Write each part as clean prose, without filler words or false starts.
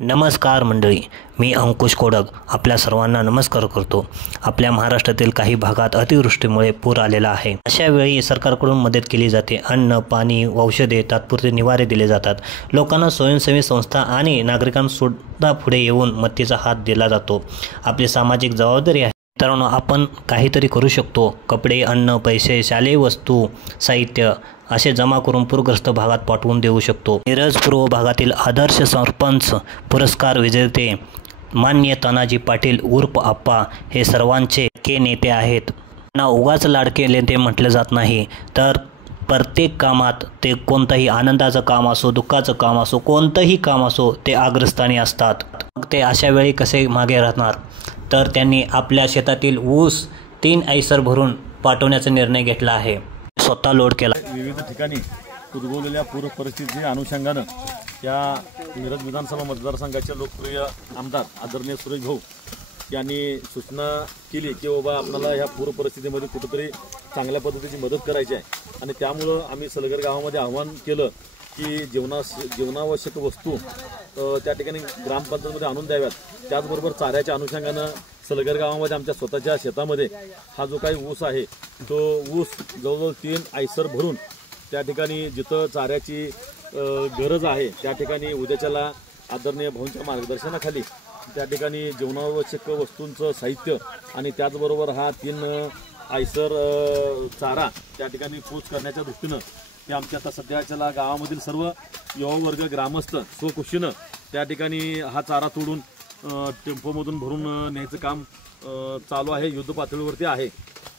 नमस्कार मंडळी, मी अंकुश कोडक आपल्या सर्वांना नमस्कार करतो। आपल्या महाराष्ट्रातील काही भागात अतिवृष्टीमुळे पूर आलेला आहे। अशा वेळी सरकारकडून मदत केली जाते। अन्न, पाणी, औषधे, तात्पुरते निवारे दिले जातात। लोकांना स्वयंसेवी संस्था आणि नागरिकांसुद्धा पुढे येऊन मदतीचा हात दिला जातो। आपली सामाजिक जबाबदारी आहे। मित्रांनो, आपण काहीतरी करू शकतो। कपडे, अन्न, पैसे, शालेय वस्तू, साहित्य असे जमा करून पूरग्रस्त भागात पाठवून देऊ शकतो। मिरज पूर्व भागातील आदर्श सरपंच पुरस्कार विजेते माननीय तानाजी पाटील उर्फ आप्पा हे सर्वांचे के नेते आहेत। ना उगाच लाडके नेते म्हटले जात नाही, तर प्रत्येक कामात ते कोणतंही आनंदाचं काम असो, दुःखाचं काम असो, कोणतंही काम असो ते अग्रस्थानी असतात। मग ते अशा वेळी कसे मागे राहणार? तर त्यांनी आपल्या शेतातील ऊस 3 ऐसर भरून पाठवण्याचा निर्णय घेतला आहे। स्वतः लोड केला। विविध ठिकाणी उद्भवलेल्या पूर परिस्थितीच्या अनुषंगानं या मिरज विधानसभा मतदारसंघाचे लोकप्रिय आमदार आदरणीय सुरेश भाऊ यांनी सूचना केली की बाबा आपल्याला ह्या पूर परिस्थितीमध्ये कुठेतरी चांगल्या पद्धतीची मदत करायची आहे। आणि त्यामुळं आम्ही सलगर गावामध्ये आवाहन केलं की जीवनावश्यक वस्तू त्या ठिकाणी ग्रामपंचायतमध्ये आणून द्याव्यात। त्याचबरोबर चाऱ्याच्या अनुषंगानं सलगर गावामध्ये आमच्या स्वतःच्या शेतामध्ये हा जो काही ऊस आहे तो ऊस जवळजवळ 3 ऐसर भरून त्या ठिकाणी जिथं चाऱ्याची गरज आहे त्या ठिकाणी उद्याच्याला आदरणीय भाऊंच्या मार्गदर्शनाखाली त्या ठिकाणी जीवनावश्यक वस्तूंचं साहित्य आणि त्याचबरोबर हा 3 ऐसर चारा त्या ठिकाणी पोच करण्याच्या दृष्टीनं ते आमच्या आता सध्याच्याला गावामधील सर्व युवा वर्ग ग्रामस्थ स्वखुशीनं त्या ठिकाणी हा चारा तोडून टेम्पोमधून भरून न्यायचं काम चालू आहे, युद्ध पातळीवरती आहे।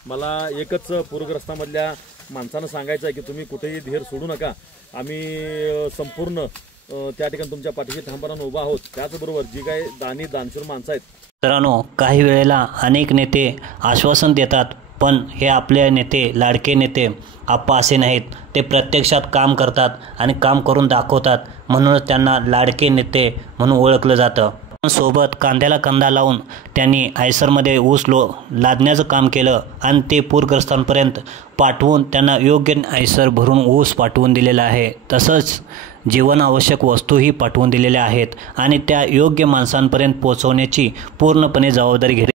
मला एकच पूरग्रस्तामधल्या माणसानं सांगायचं आहे की तुम्ही कुठेही धीर सोडू नका। आम्ही संपूर्ण त्या ठिकाणी तुमच्या पाठीशी ठामपणाने उभा आहोत। त्याचबरोबर जी काही दानशूर माणसं आहेत। मित्रांनो, काही वेळेला अनेक नेते आश्वासन देतात, पण हे आपले नेते, लाडके नेते आप्पा असे नाहीत। ते प्रत्यक्षात काम करतात आणि काम करून दाखवतात, म्हणूनच त्यांना लाडके नेते म्हणून ओळखलं जातं। सोबत कांद्याला कांदा लावून त्यांनी आयसरमध्ये ऊस लादण्याचं काम केलं आणि ते पूरग्रस्तांपर्यंत पाठवून त्यांना योग्य आयसर भरून ऊस पाठवून दिलेला आहे। तसंच जीवनावश्यक वस्तूही पाठवून दिलेल्या आहेत आणि त्या योग्य माणसांपर्यंत पोहोचवण्याची पूर्णपणे जबाबदारी घेतली।